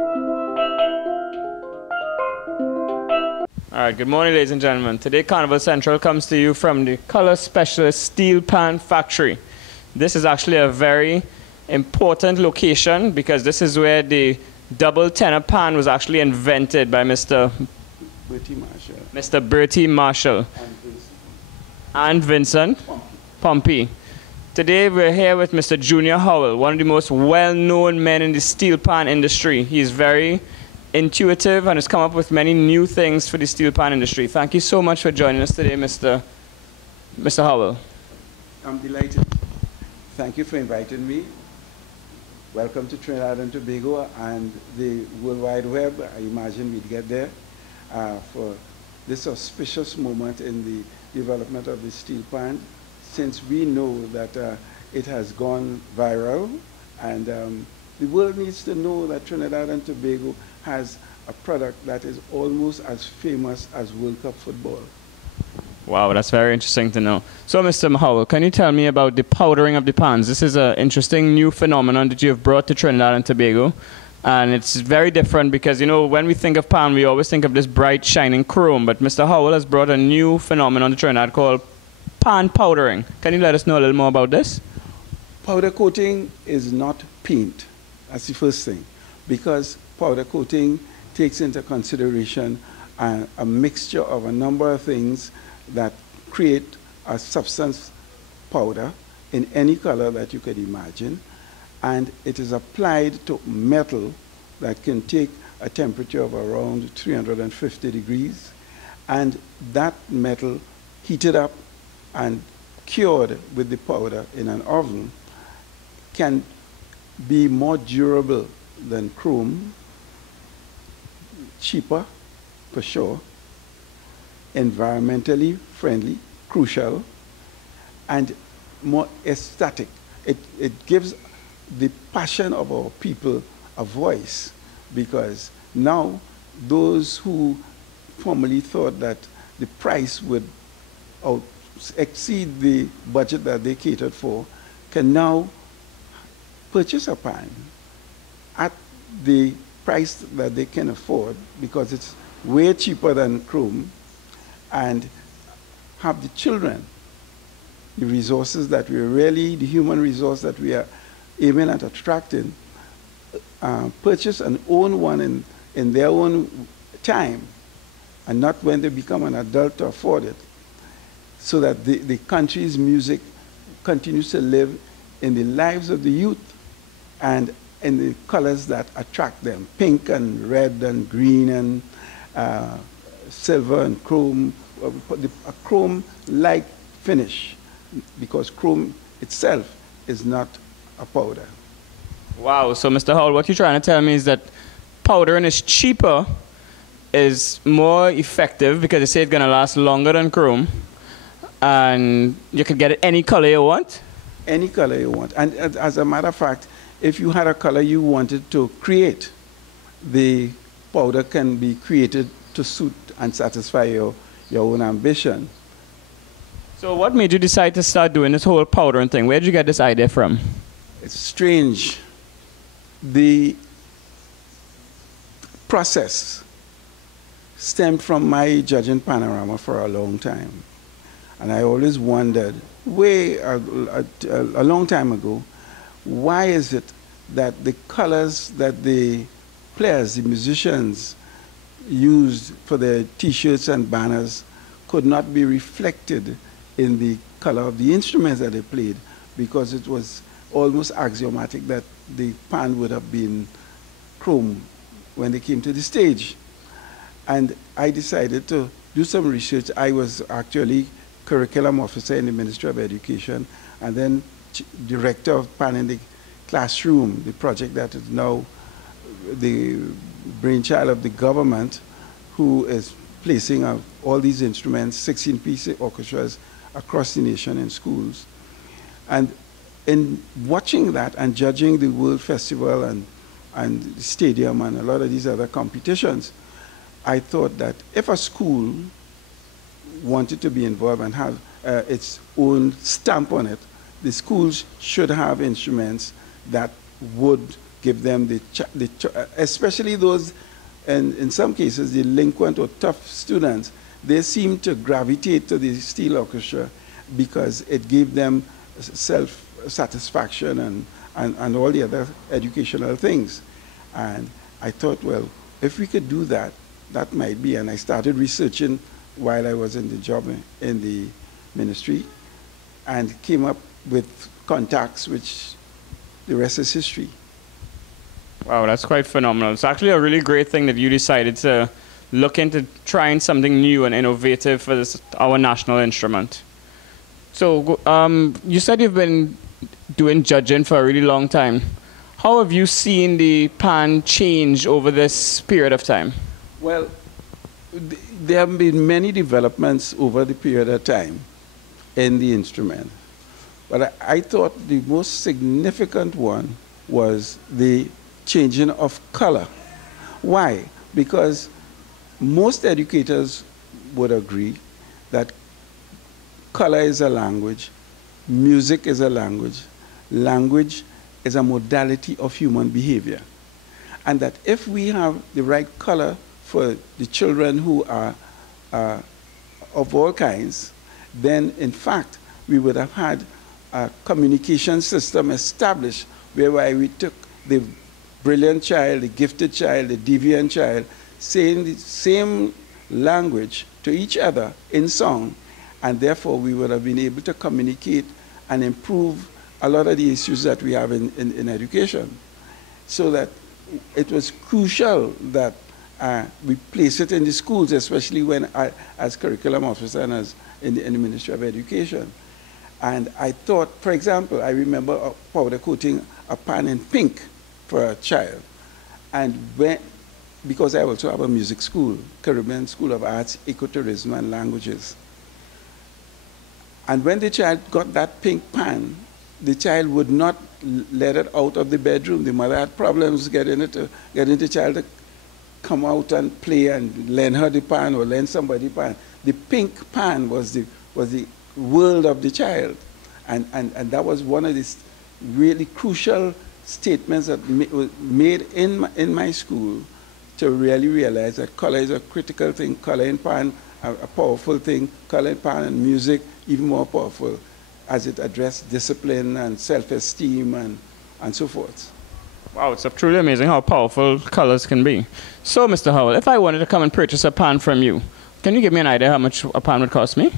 All right, good morning, ladies and gentlemen. Today, Carnival Central comes to you from the Color Specialist Steel Pan Factory. This is actually a very important location because this is where the double tenor pan was actually invented by Mr. Bertie Marshall and Vincent Pompey. Today, we're here with Mr. Junior Howell, one of the most well-known men in the steel pan industry. He's very intuitive and has come up with many new things for the steel pan industry. Thank you so much for joining us today, Mr. Howell. I'm delighted. Thank you for inviting me. Welcome to Trinidad and Tobago and the World Wide Web. I imagine we'd get there for this auspicious moment in the development of the steel pan, since we know that it has gone viral, and the world needs to know that Trinidad and Tobago has a product that is almost as famous as World Cup football. Wow, that's very interesting to know. So, Mr. Howell, can you tell me about the powdering of the pans? This is an interesting new phenomenon that you have brought to Trinidad and Tobago. And it's very different because, you know, when we think of pan, we always think of this bright, shining chrome. But Mr. Howell has brought a new phenomenon to Trinidad called pan powdering. Can you let us know a little more about this? Powder coating is not paint. That's the first thing. Because powder coating takes into consideration a mixture of a number of things that create a substance powder in any color that you could imagine. And it is applied to metal that can take a temperature of around 350 degrees. And that metal heated up and cured with the powder in an oven can be more durable than chrome, cheaper for sure, environmentally friendly, crucial, and more aesthetic. It gives the passion of our people a voice, because now those who formerly thought that the price would exceed the budget that they catered for can now purchase a pan at the price that they can afford, because it's way cheaper than chrome, and have the children, the resources that we are really, the human resource that we are aiming at attracting, purchase and own one in their own time, and not when they become an adult to afford it, so that the country's music continues to live in the lives of the youth and in the colors that attract them, pink and red and green and silver and chrome, a chrome-like finish, because chrome itself is not a powder. Wow, so Mr. Howell, what you're trying to tell me is that powdering is cheaper, is more effective, because they say it's going to last longer than chrome, and you can get it any color you want? Any color you want. And as a matter of fact, if you had a color you wanted to create, the powder can be created to suit and satisfy your own ambition. So what made you decide to start doing this whole powdering thing? Where did you get this idea from? It's strange. The process stemmed from my judging panorama for a long time. And I always wondered, a long time ago, why is it that the colors that the players, the musicians, used for their T-shirts and banners could not be reflected in the color of the instruments that they played, because it was almost axiomatic that the pan would have been chrome when they came to the stage. And I decided to do some research. I was actually curriculum officer in the Ministry of Education, and then director of pan in the classroom, the project that is now the brainchild of the government, who is placing all these instruments, 16-piece orchestras across the nation in schools. And in watching that and judging the World Festival and the stadium and a lot of these other competitions, I thought that if a school wanted to be involved and have its own stamp on it, the schools should have instruments that would give them especially those, and in some cases, delinquent or tough students, they seem to gravitate to the steel orchestra because it gave them self-satisfaction and all the other educational things. And I thought, well, if we could do that, that might be. And I started researching while I was in the job in the ministry and came up with contacts, which the rest is history. Wow, that's quite phenomenal. It's actually a really great thing that you decided to look into trying something new and innovative for this, our national instrument. So you said you've been doing judging for a really long time. How have you seen the pan change over this period of time? Well, there have been many developments over the period of time in the instrument. But I thought the most significant one was the changing of color. Why? Because most educators would agree that color is a language, music is a language, language is a modality of human behavior. And that if we have the right color for the children who are of all kinds, then in fact we would have had a communication system established whereby we took the brilliant child, the gifted child, the deviant child, saying the same language to each other in song, and therefore we would have been able to communicate and improve a lot of the issues that we have in education. So that it was crucial that we place it in the schools, especially when as curriculum officer and as in the Ministry of Education. And I thought, for example, I remember powder coating a pan in pink for a child. And because I also have a music school, Caribbean School of Arts, Ecotourism and Languages. And when the child got that pink pan, the child would not let it out of the bedroom. The mother had problems getting the child to come out and play and lend her the pan or lend somebody the pan. The pink pan was the world of the child. And that was one of the really crucial statements that was made in my school to really realize that color is a critical thing, color in pan, a powerful thing, color in pan and music, even more powerful as it addressed discipline and self-esteem and so forth. Wow, it's truly amazing how powerful colors can be. So, Mr. Howell, if I wanted to come and purchase a pan from you, can you give me an idea how much a pan would cost me?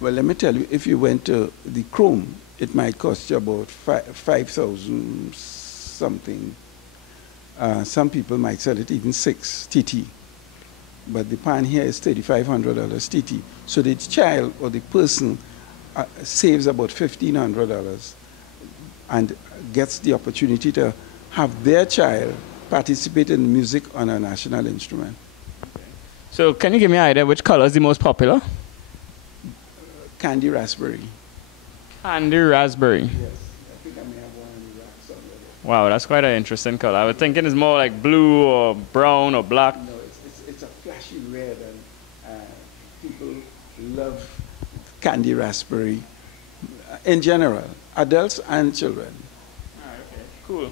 Well, let me tell you, if you went to the Chrome, it might cost you about 5,000 something. Some people might sell it even 6 TT. But the pan here is $3,500 TT. So the child or the person saves about $1,500 and gets the opportunity to have their child participate in music on a national instrument. So can you give me an idea which color is the most popular? Candy raspberry. Candy raspberry. Yes, I think I may have one in the rack somewhere. Wow, that's quite an interesting color. I was thinking it's more like blue or brown or black. No, it's a flashy red, and people love candy raspberry in general, adults and children. Okay, cool.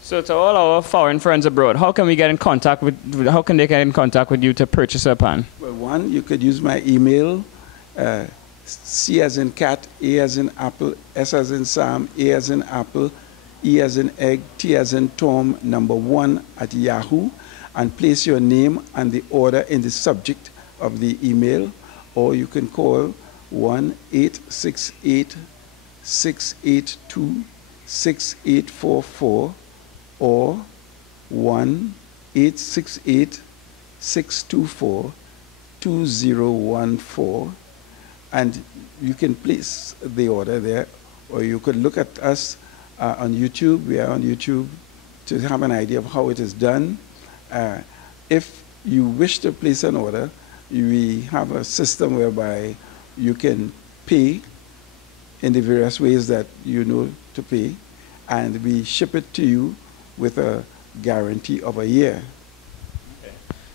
So to all our foreign friends abroad, how can we get in contact how can they get in contact with you to purchase a pan? Well, one, you could use my email, C as in cat, A as in apple, S as in Sam, A as in apple, E as in egg, T as in Tom, #1 at Yahoo, and place your name and the order in the subject of the email, or you can call 1-868-682-6844 or 1-868-624-2014, and you can place the order there, or you could look at us on YouTube. We are on YouTube to have an idea of how it is done. If you wish to place an order, we have a system whereby you can pay in the various ways that you know to pay, and we ship it to you with a guarantee of a year. Okay.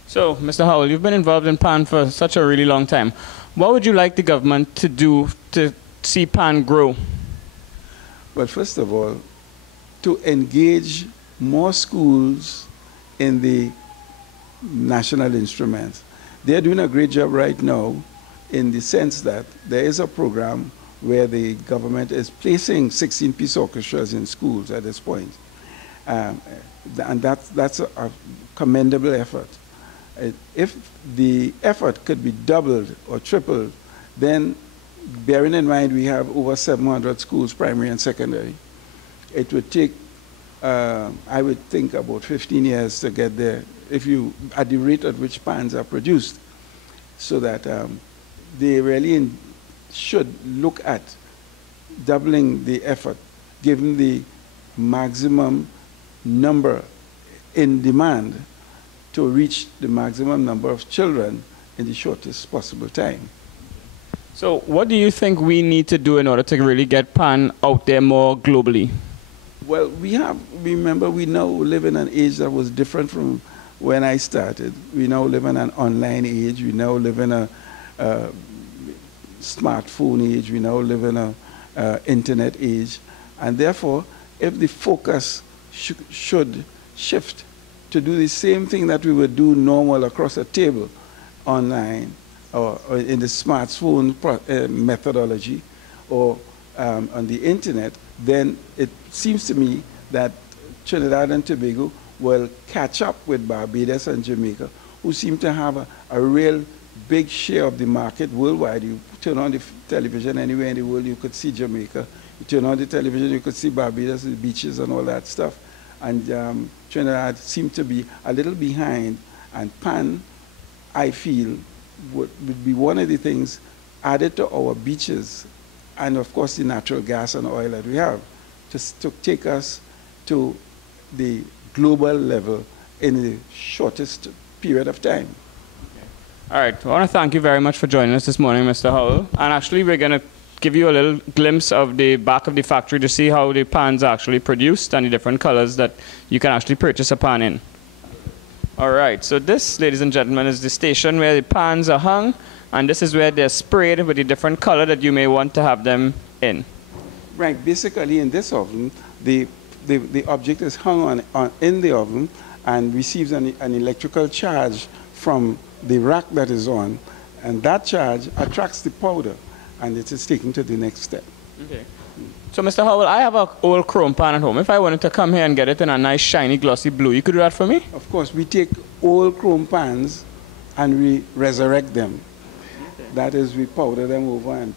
So, Mr. Howell, you've been involved in PAN for such a really long time. What would you like the government to do to see PAN grow? Well, first of all, to engage more schools in the national instruments. They're doing a great job right now in the sense that there is a program where the government is placing 16-piece orchestras in schools at this point. And that's a commendable effort. If the effort could be doubled or tripled, then bearing in mind we have over 700 schools, primary and secondary, it would take, I would think, about 15 years to get there, if you, at the rate at which pans are produced, so that they really should look at doubling the effort, given the maximum number in demand to reach the maximum number of children in the shortest possible time. So what do you think we need to do in order to really get pan out there more globally? Well, remember, we now live in an age that was different from when I started. We now live in an online age. We now live in a smartphone age. We now live in a internet age. And therefore, if the focus should shift to do the same thing that we would do normal across a table online or in the smartphone methodology or on the internet, then it seems to me that Trinidad and Tobago will catch up with Barbados and Jamaica, who seem to have a real big share of the market worldwide. You turn on the television anywhere in the world, you could see Jamaica. You turn on the television, you could see Barbados, the beaches and all that stuff. And Trinidad seemed to be a little behind, and pan, I feel, would be one of the things added to our beaches, and of course the natural gas and oil that we have, to take us to the global level in the shortest period of time. All right, I want to thank you very much for joining us this morning, Mr. Howell. And actually, we're going to give you a little glimpse of the back of the factory to see how the pans are actually produced and the different colors that you can actually purchase a pan in. All right, so this, ladies and gentlemen, is the station where the pans are hung, and this is where they're sprayed with the different color that you may want to have them in. Right, basically in this oven, the object is hung in the oven and receives an electrical charge from the rack that is on, and that charge attracts the powder, and it is taken to the next step. Okay. So, Mr. Howell, I have an old chrome pan at home. If I wanted to come here and get it in a nice, shiny, glossy blue, you could do that for me? Of course. We take old chrome pans and we resurrect them. Okay. That is, we powder them over and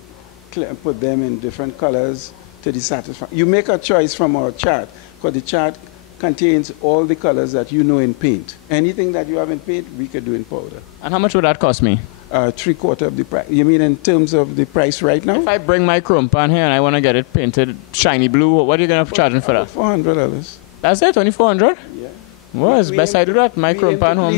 put them in different colors to the satisfaction. You make a choice from our chart, because the chart contains all the colors that you know in paint. Anything that you have in paint, we could do in powder. And how much would that cost me? 3/4 of the price. You mean in terms of the price right now? If I bring my chrome pan here and I want to get it painted shiny blue, what are you going to charge me for that? $400. That's it? Only $400? Yeah. Well, it's best I do that. My chrome pan home.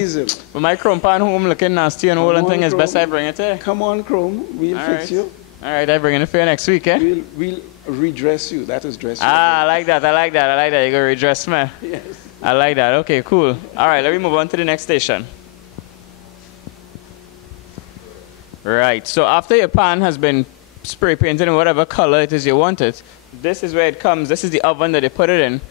But my chrome pan home looking nasty and old and thing, it's best I bring it here. Come on, Chrome. We'll fix you. All right, I bring it for you next week, eh? We'll redress you. That is dress. Ah, I like that. I like that. I like that. You're going to redress me. Yes. I like that. Okay, cool. All right, let me move on to the next station. Right, so after your pan has been spray painted in whatever color it is you want it, this is where it comes. This is the oven that they put it in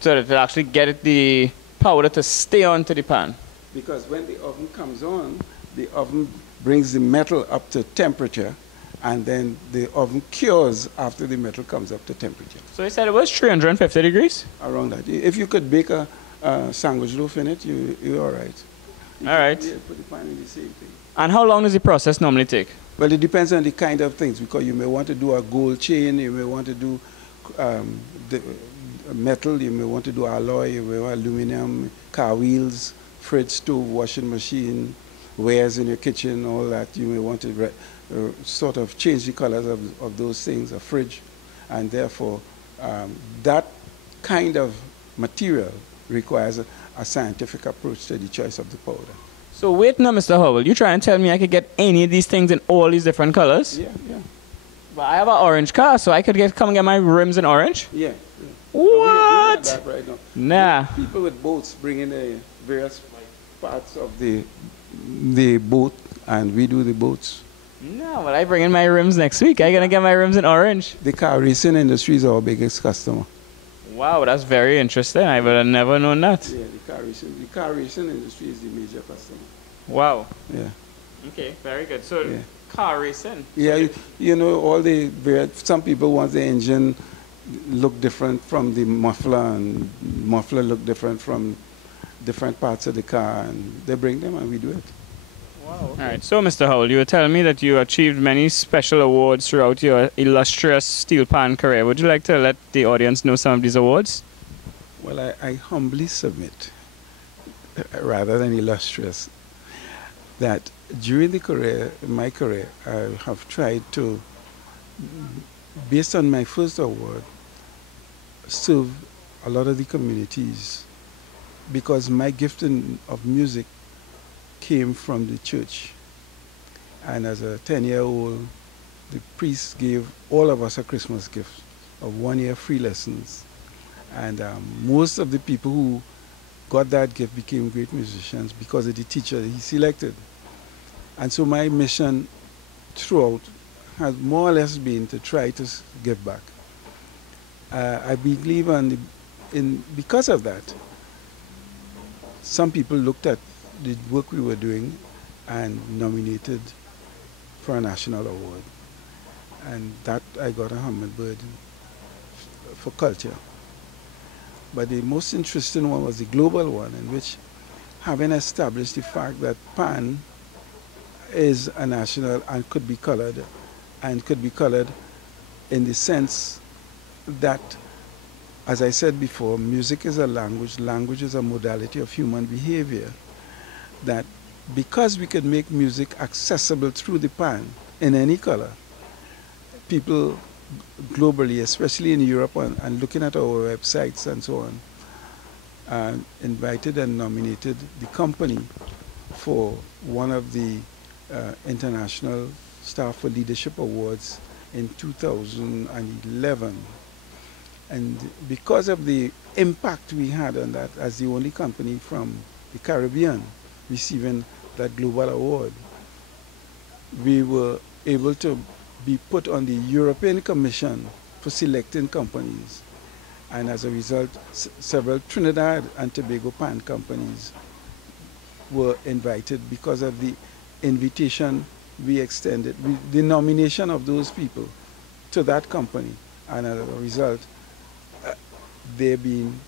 so that it'll actually get the powder to stay onto the pan. Because when the oven comes on, the oven brings the metal up to temperature, and then the oven cures after the metal comes up to temperature. So you said it was 350 degrees? Around that. If you could bake a sandwich loaf in it, you're all right. All right. Put the pan in the same thing. And how long does the process normally take? Well, it depends on the kind of things, because you may want to do a gold chain, you may want to do the metal, you may want to do alloy, you may want aluminum, car wheels, fridge, stove, washing machine, wares in your kitchen, all that. You may want to sort of change the colors of those things, a fridge, and therefore that kind of material requires a scientific approach to the choice of the powder. So wait now, Mr. Howell, you trying to tell me I could get any of these things in all these different colors? Yeah, yeah. But I have an orange car, so I could come and get my rims in orange? Yeah. What? So that right now. Nah. People with boats bring in the various parts of the boat, and we do the boats. No, well, I bring in my rims next week. I'm going to get my rims in orange. The car racing industry is our biggest customer. Wow, that's very interesting. I would have never known that. Yeah, the car racing industry is the major customer. Wow. Yeah. Okay, very good. So, Yeah. car racing. Yeah, you know, some people want the engine look different from the muffler, and muffler look different from different parts of the car, and they bring them and we do it. Wow. Okay. All right. So, Mr. Howell, you were telling me that you achieved many special awards throughout your illustrious steel pan career. Would you like to let the audience know some of these awards? Well, I humbly submit, rather than illustrious, that during my career, I have tried to, based on my first award, serve a lot of the communities, because my gift of music came from the church. And as a 10-year-old, the priest gave all of us a Christmas gift of 1 year free lessons. And most of the people who got that gift became great musicians because of the teacher that he selected. And so my mission throughout has more or less been to try to give back. I believe because of that, some people looked at the work we were doing and nominated for a national award. And that I got a hummingbird for culture. But the most interesting one was the global one, in which, having established the fact that pan is a national and could be colored in the sense that, as I said before, music is a language, language is a modality of human behavior, that because we could make music accessible through the pan in any color, people globally, especially in Europe, and looking at our websites and so on, invited and nominated the company for one of the International Staff for Leadership Awards in 2011. And because of the impact we had on that, as the only company from the Caribbean receiving that global award, we were able to be put on the European Commission for selecting companies. And as a result, several Trinidad and Tobago pan companies were invited because of the invitation we extended, the nomination of those people to that company. And as a result, they've been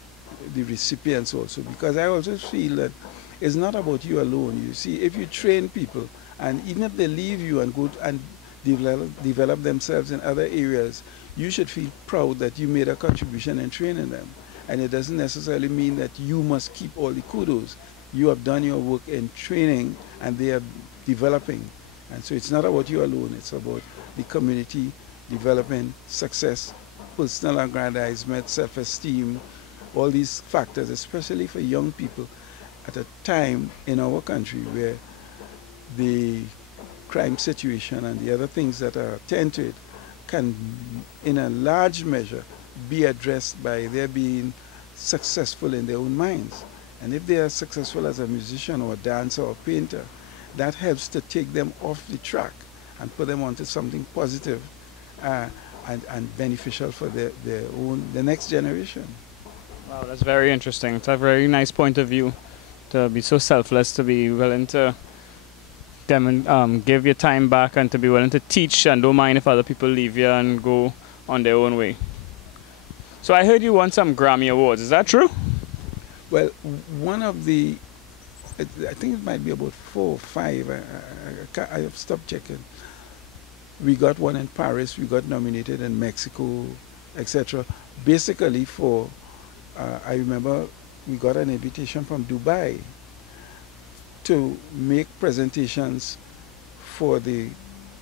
the recipients also. Because I also feel that it's not about you alone. You see, if you train people, and even if they leave you and go and develop themselves in other areas, you should feel proud that you made a contribution in training them. And it doesn't necessarily mean that you must keep all the kudos. You have done your work in training and they are developing. And so it's not about you alone, it's about the community development, success, personal aggrandizement, self-esteem, all these factors, especially for young people at a time in our country where the crime situation and the other things that are attend to it can, in a large measure, be addressed by their being successful in their own minds. And if they are successful as a musician or a dancer or painter, that helps to take them off the track and put them onto something positive and beneficial for the next generation. Wow, that's very interesting. It's a very nice point of view, to be so selfless, to be willing to give your time back, and to be willing to teach and don't mind if other people leave you and go on their own way. So I heard you won some Grammy Awards. Is that true? Well, one of the, I think it might be about 4 or 5, I have stopped checking. We got one in Paris, we got nominated in Mexico, etc. Basically for, I remember we got an invitation from Dubai to make presentations for the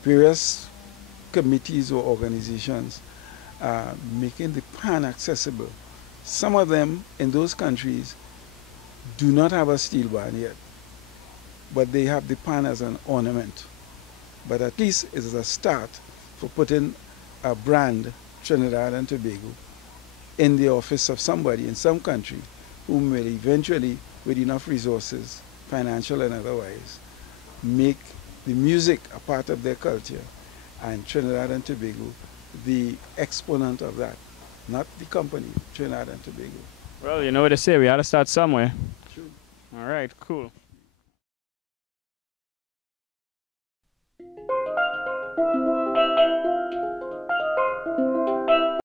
various committees or organizations making the pan accessible. Some of them in those countries do not have a steel band yet, but they have the pan as an ornament. But at least it is a start for putting a brand, Trinidad and Tobago, in the office of somebody in some country who will eventually, with enough resources, financial and otherwise, make the music a part of their culture, and Trinidad and Tobago the exponent of that. not the company, Trinidad and Tobago. Well, you know what they say, we had to start somewhere. True. All right, cool.